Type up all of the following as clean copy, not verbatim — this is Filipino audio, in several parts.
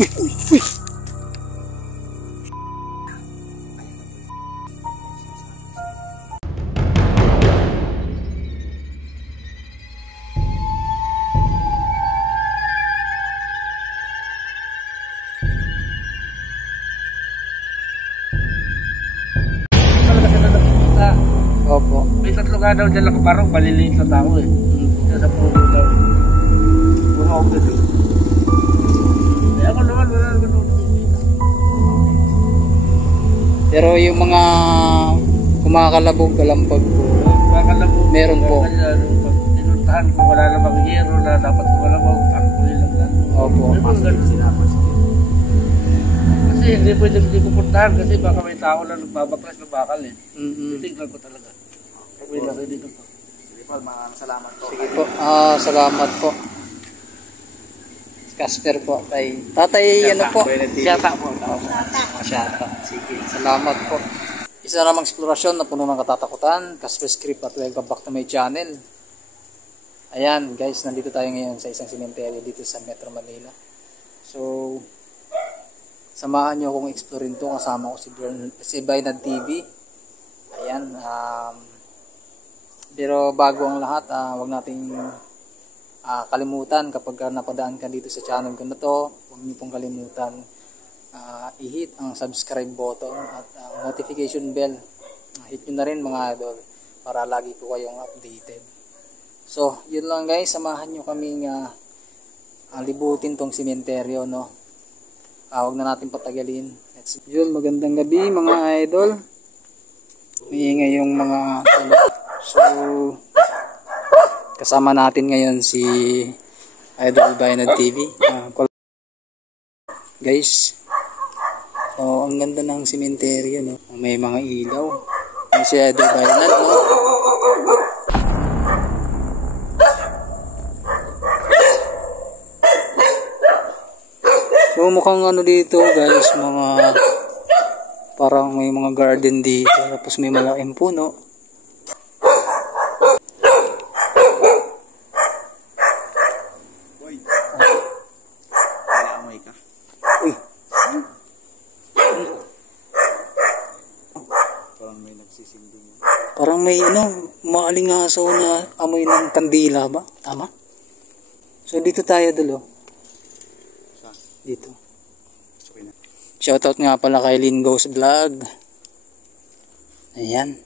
Uy. Opo. May tatlo nga daw dyan nakaparang, maliliit sa tao eh. Kaya sa puno daw. Puno ako dito. Eh ako naman, wala naman doon. Pero yung mga kumakalabog, kalampag po, Kumakalabog. meron po. Pag tinuntahan ko, wala namang hero na dapat kumalabog, pangkuli lang lang. Opo. May mga ganun sinapas. Kasi hindi pwede hindi pupuntahan kasi baka may tao na nagbabaklas ng bakal eh. Titignan ko talaga. Pag-uwi na kayo dito po. Sige po, maraming salamat po. Sige po. Salamat po. Casper po. Tatay, ano po? Siyata po. Masyata. Sige. Salamat po. Isa namang eksplorasyon na puno ng katatakutan. Casper Script at welcome back to my channel. Ayan guys, nandito tayo ngayon sa isang sementeryo dito sa Metro Manila. So, samahan nyo akong explorin to. Kasama ko si Bainad TV. Ayan. Pero bago ang lahat, huwag nating kalimutan kapag napadaan ka dito sa channel ko na to, huwag niyo pong kalimutan i-hit ang subscribe button at notification bell. Hit nyo na rin mga idol para lagi po kayong updated. So, yun lang guys, samahan nyo kaming libutin tong sementeryo, no? Huwag na natin patagalin. Yun, magandang gabi mga idol. Maingay yung mga so kasama natin ngayon si Idol Bainad TV. Guys, ang ganda ng sementeryo, no? May mga ilaw. May si Idol Bainad, no? So mukhang ano dito guys, mga parang may mga garden dito, tapos may malaking puno. Uy. Parang may nagsisinding. Parang may maalingasaw na amoy ng kandila ba? Tama? So dito tayo dulo. Dito. Shoutout nga pala kay Lingos Vlog. Ayan.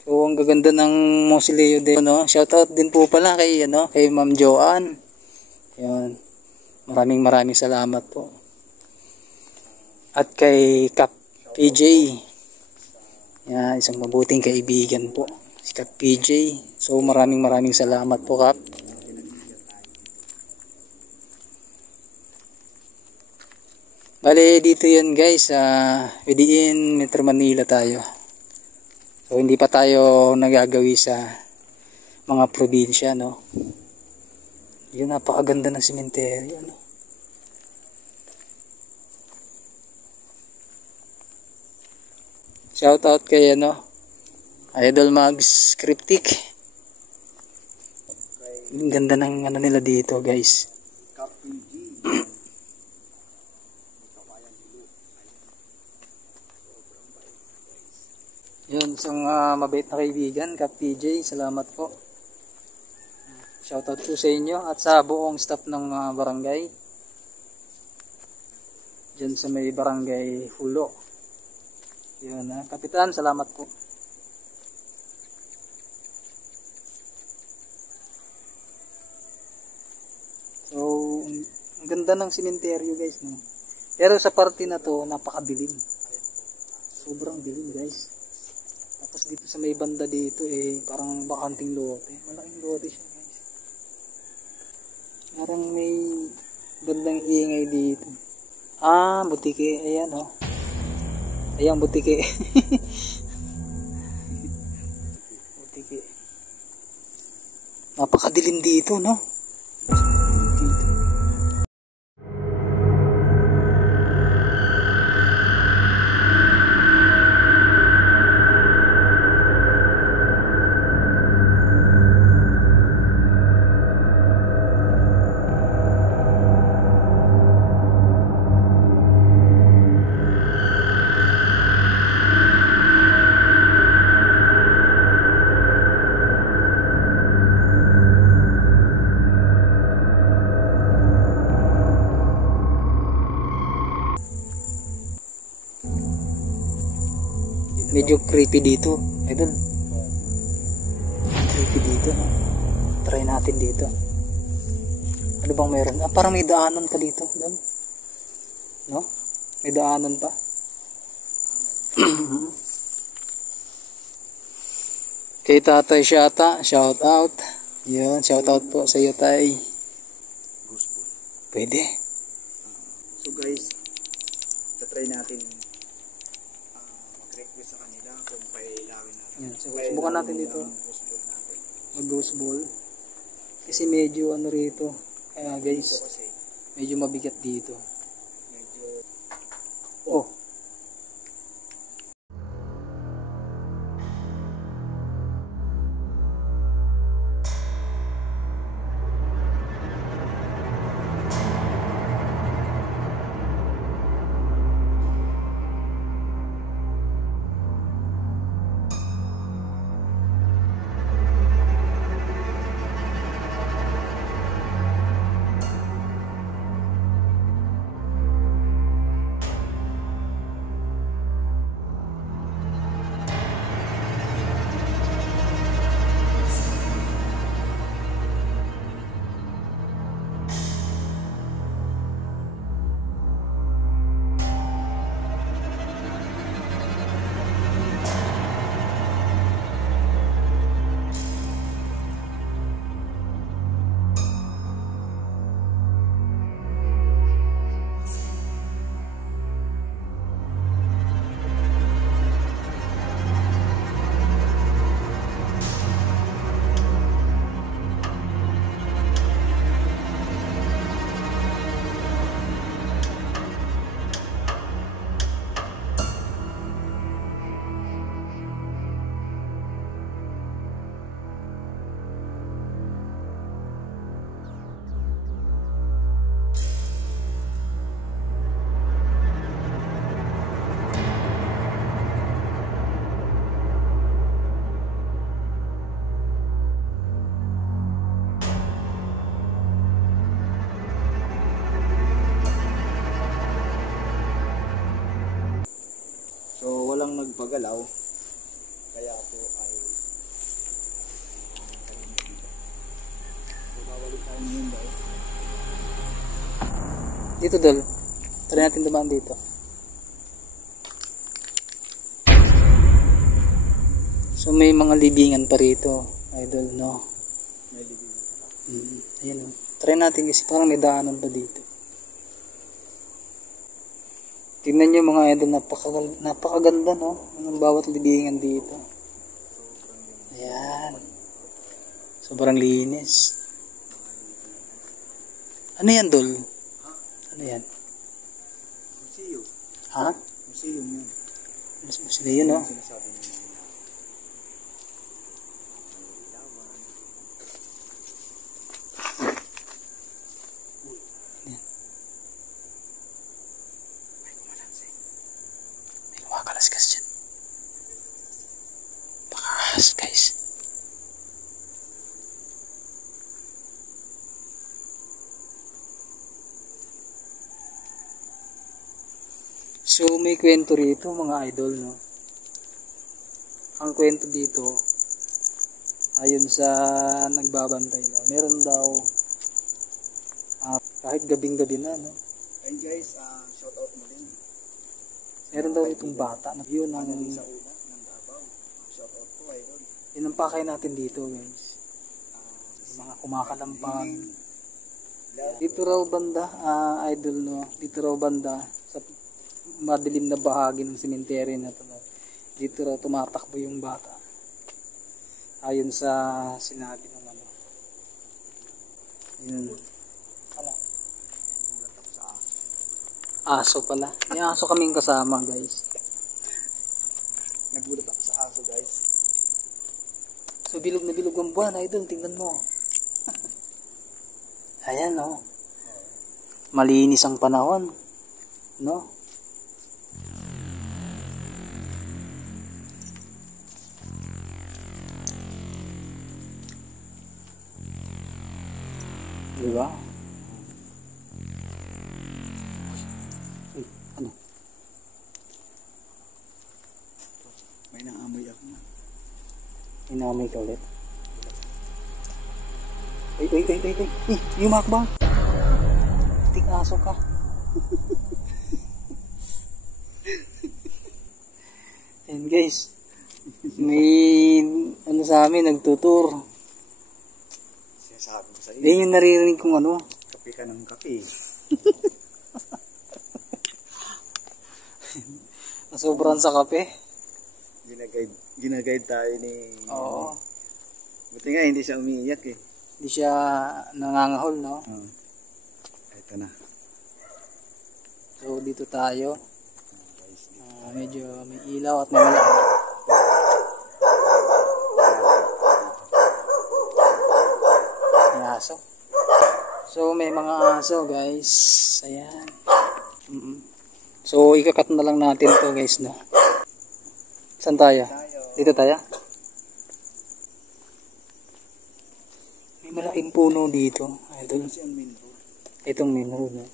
So ang gaganda ng mausoleo din, no? Shoutout din po pala kay kay Ma'am Joanne. Ayan. Maraming salamat po. At kay Kap PJ. Yan, isang mabuting kaibigan po. Si Kap PJ. So maraming salamat po Kap. Bale, dito yan guys, within Metro Manila tayo. So, hindi pa tayo nagagawi sa mga probinsya, no? Yun, napakaganda ng sementeryo, no? Shoutout kay, Idol Mags Cryptic. Ang ganda ng nila dito, guys. Yun, isang mabait na kaibigan, Kap PJ, salamat po. Shoutout po sa inyo at sa buong staff ng barangay. Diyan sa may barangay Hulo. Yun, Kapitan, salamat po. So, ang ganda ng sementeryo guys, no? Pero sa parte na to, napakadilim. Sobrang dilim guys. Tapos dito sa may banda dito parang bakanting lote. Malaking lote siya guys. Parang may bandang ingay dito. Butike. Ayan Ayan butike. Butike. Napakadilim dito, no? Medyo creepy dito. Idol. Creepy dito. No? Try natin dito. Ano bang meron? Ah, parang may daanan pa dito. Doon. No? May daanan pa. Kay Tatay Shata, shout out. Yun, shout out po sa iyo, Tay. Gooseball. Pwede. So guys, try natin mag-request sa kanila kung pailawin natin. Yan, so, subukan natin dito. Gooseball natin. Mag-ghost ball. Kasi medyo ano rito. Kaya guys, Ito kasi medyo mabigat dito. medyo Oh. walang nagpagalaw. Kaya po ay babalik tayo ngayon guys. Dito Dol. Try natin dumaan dito. So may mga libingan pa rito, idol, no? May libingan pa. Ayan o. Try natin kasi parang may daanan pa dito. Tingnan nyo mga idol, napakaganda, no? Ang bawat libingan dito. Ayan. Sobrang linis. Ano yan, Dol? Ano yan? Museum. Ha? Museum yun. Sila yun, no? Sinasabi nila. Kumakalaskas dyan. Pakas, guys. So, may kwento rito, mga idol, no? Ang kwento dito, ayon sa nagbabantay, no? Meron daw, kahit gabing-gabi na, no? And guys, shout out mo din. Meron daw itong bata na yun ang Sa una, ng Davao. Shout out po, idol. yun ang pakay natin dito, guys. Yung mga kumakalampag. Dito raw banda, idol, no? Dito raw banda sa madilim na bahagi ng sementeryo na to, no? Dito raw tumatakbo yung bata. Ayon sa sinabi ng ano. Yun. Ano? Aso pala. May aso kaming kasama, guys. Nagulat ako sa aso, guys. So bilog na bilog ang buwan, idol, tingnan mo. Ayan, no? Malinis ang panahon, no? Diba? Uy, ano? May Inamoy ka ulit. Ay, yumak ba? Tik aso ka. And guys, may ano sa amin, nagtutur. Sinasabi ko sa iyo. Yan yung naririnig kong ano. Kape ka ng kape. Nasobrahan sa kape. Ginaguide tayo ni... Oo. Buti nga hindi siya umiiyak eh. Hindi siya nangangahol, no? Ito na. So, dito tayo. Medyo may ilaw at may malaki. May aso. So, may mga aso, guys. Ayan. So, ikakat na lang natin to guys, no? Saan tayo? Dito tayo? May malaking puno dito. Idol. Itong main road, no?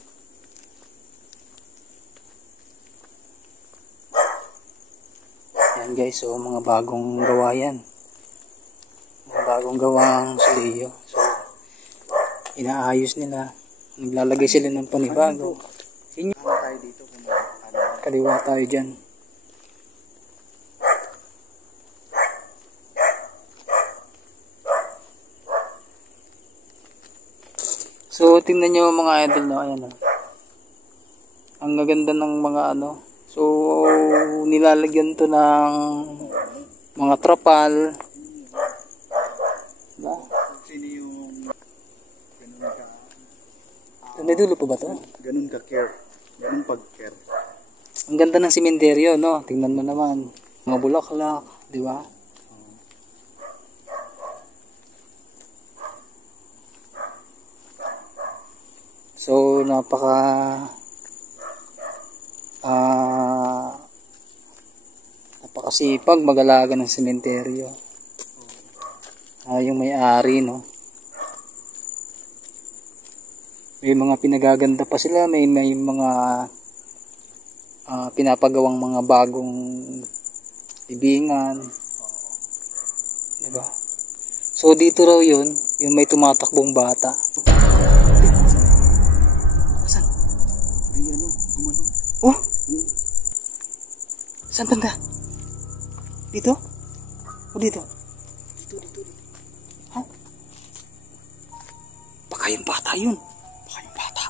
Yan guys, so mga bagong gawa yan. Mga bagong gawang suliyo. So, inaayos nila. Naglalagay sila ng panibago. Ano tayo dito kung ano? Kaliwa tayo dyan. So, tingnan nyo mga idol, no? Ayan, no? Ang gaganda ng mga ano. So, nilalagyan to ng mga trapal. Diba? Sino yung ganun ka... May dulo pa ba to? Ganun ka care. Ganun pag-care. Ang ganda ng simenteryo, no? Tingnan mo naman. Mga bulaklak, di ba? So, napakasipag mag-alaga ng simenteryo. Yung may-ari, no? May mga pinagaganda pa sila, may mga pinapagawang mga bagong libingan. Diba? So dito raw yun, yung may tumatakbong bata. Saan? Di ano, gumano. Oh! Saan banda? Dito? O dito? Dito. Ha? Baka yung bata yun. Baka yung bata.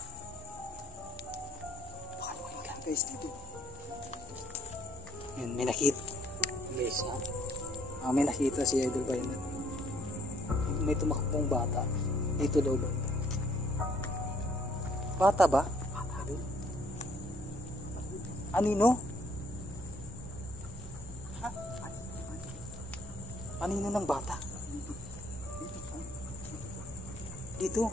Baka yung ka. Guys, dito. Yun, may nakita. Guys, may nakita si Idol Bayan. May tumakbong bata. Dito daw ba? Bata ba? Bata. Anino? Ha? Anino ng bata? Dito.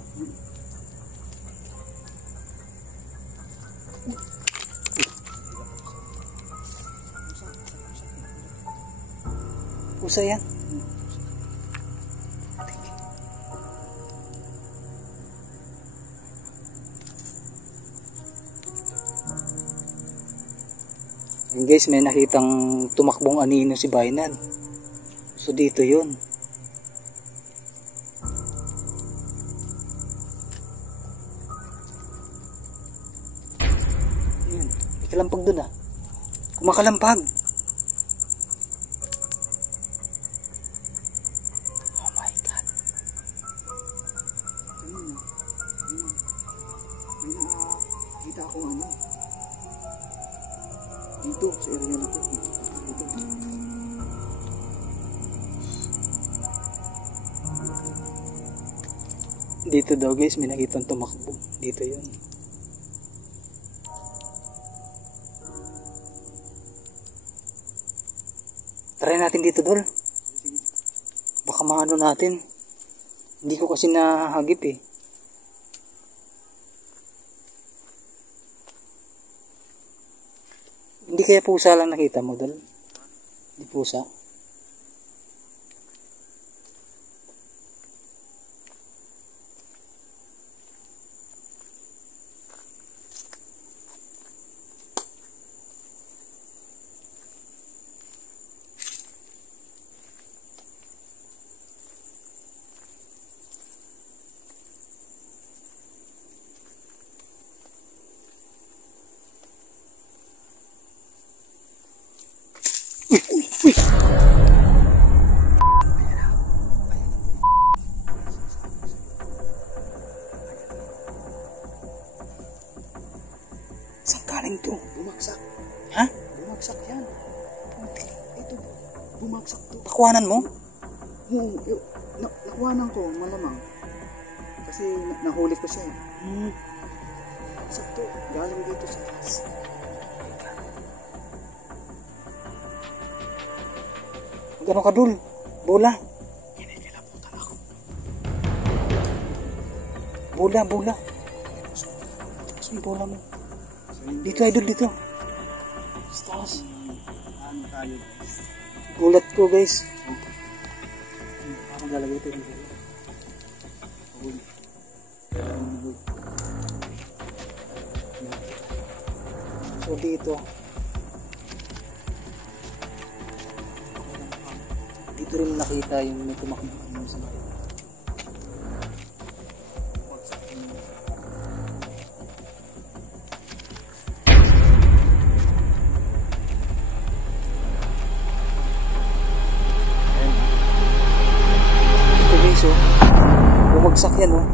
Pusa yan. Yan guys, may nakitang tumakbong anino si Bainan. So dito yun. Yan. May kalampag dun ah. Kumakalampag. Oh my God. May nakakita akong ano. Dito, sa area na to. Dito. Dito daw guys, may nakitang tumakbo. Dito yun. Try natin dito, Dol. Baka maano natin. Hindi ko kasi nahagip eh. Hindi kaya pusa lang nakita mo, Dol? Hindi pusa. Galing to. Bumagsak. Ha? Bumagsak yan. Ito, bumagsak to. Nakuhanan mo? Oo, nakuhanan ko, malamang. Kasi nahuli ko siya eh. Bumagsak to. Galing dito sa taas. Gano'n ka, Dul? Bola. Kinikilabutan ako. Bola. Tapos may bola mo. Dito, Idol, dito. Sa taas. Ano tayo guys? Gulat ko, guys. Parang lalagay ito. So, dito. Dito rin nakita yung may tumakbo sa bahay. Ito guys, oh. Bumagsak yan, oh.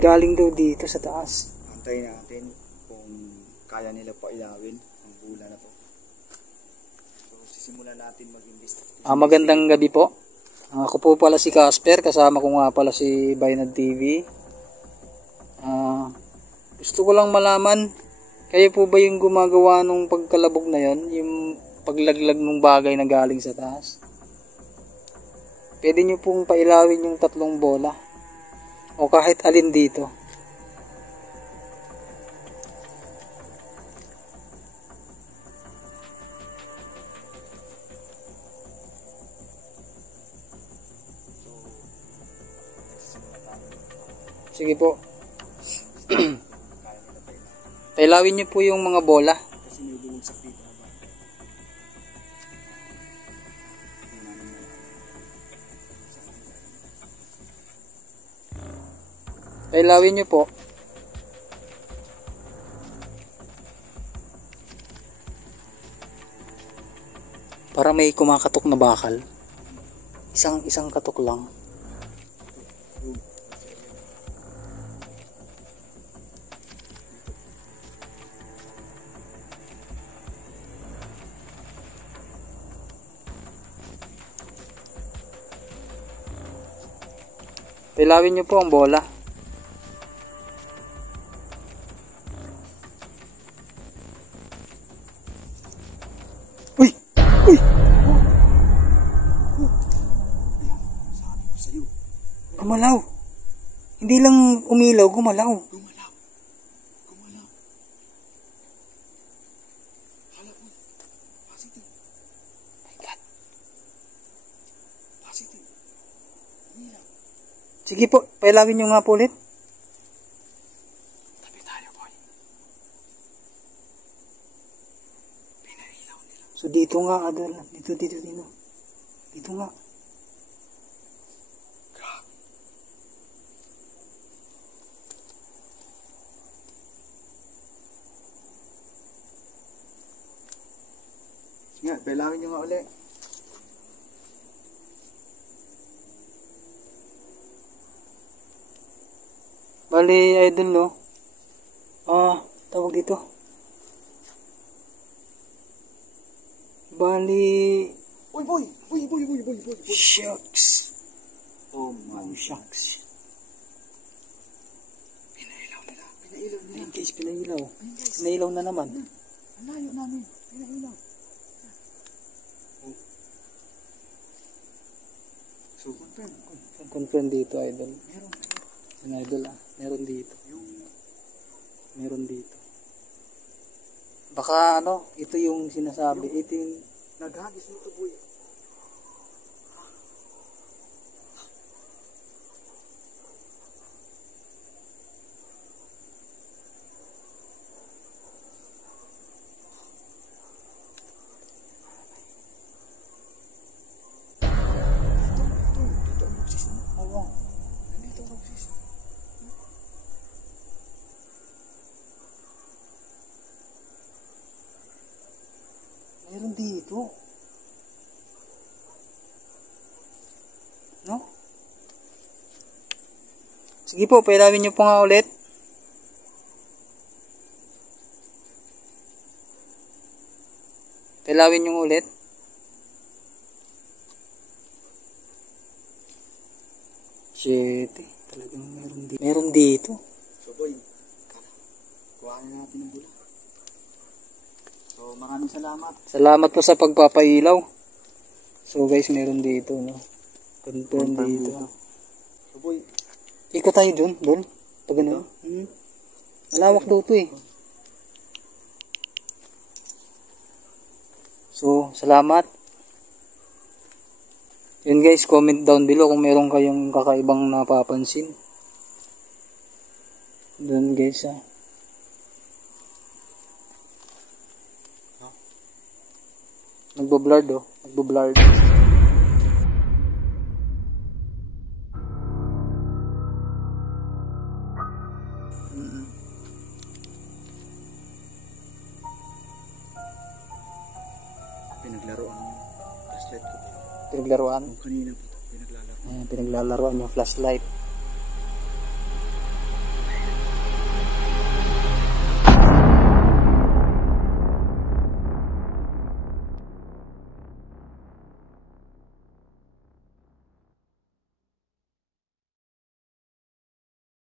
Galing daw dito sa taas. Antayin natin kung kaya nila pa ilawin ang bula na to. So, sisimulan natin mag-investigate. Magandang gabi po. Ako po pala si Casper, kasama ko nga pala si Baynad TV. Gusto ko lang malaman, kayo po ba yung gumagawa nung pagkalabog na yon, yung paglaglag ng bagay na galing sa taas? Pwede nyo pong pailawin yung 3 bola o kahit alin dito. Sige po. Pailawin nyo po yung mga bola. Kasi may bumagsak dito na ba? Pailawin nyo po. Para may kumakatok na bakal. Isang katok lang. Pailawin nyo po ang bola. Uy! Sabi ko sa'yo. Gumalaw. Hindi lang umilaw, gumalaw. Gumalaw. Hala ko. Positive. My God. Positive. Umilaw. Sige po, pailawin nyo nga po ulit. Tabi tayo, boy. Pinailaw nila. So dito nga, Adol. Dito. Dito nga. Nga, pailawin nyo nga ulit. Bali, Idol, no? Tawag dito. Bali, Uy, boy! Uy! shucks. Oh my. Shucks. Pinailaw nila. Ayun guys, pinailaw. Pinailaw na naman. Ang layo namin. Pinailaw. So, Confirm dito, Idol. Yung Idol, meron dito. Meron dito. Baka ito yung sinasabi. Ito yung naghagis nito, boy. Dito ang buksis mo. Oo. Dito ang buksis. Meron dito. No? Sige po, pailawin nyo po nga ulit. Kilawin yung ulit. Shit. Talagang meron dito. Meron dito. So boy, kuhaan na natin ang bula. So maraming salamat. Salamat po sa pagpapailaw. So guys, meron dito, no. Confirm dito. So boy, Ikot tayo dun, dun. Pag ano. Malawak daw to eh. So, salamat. Yun guys, comment down below kung meron kayong kakaibang napapansin. Dun guys ha. Nagbo-blurred oh. Nagbo-blurred. pinaglaruan yung flashlight ko. Pinaglaruan. Kanina po, pinaglalaro. Ayan, pinaglalaroan yung flashlight.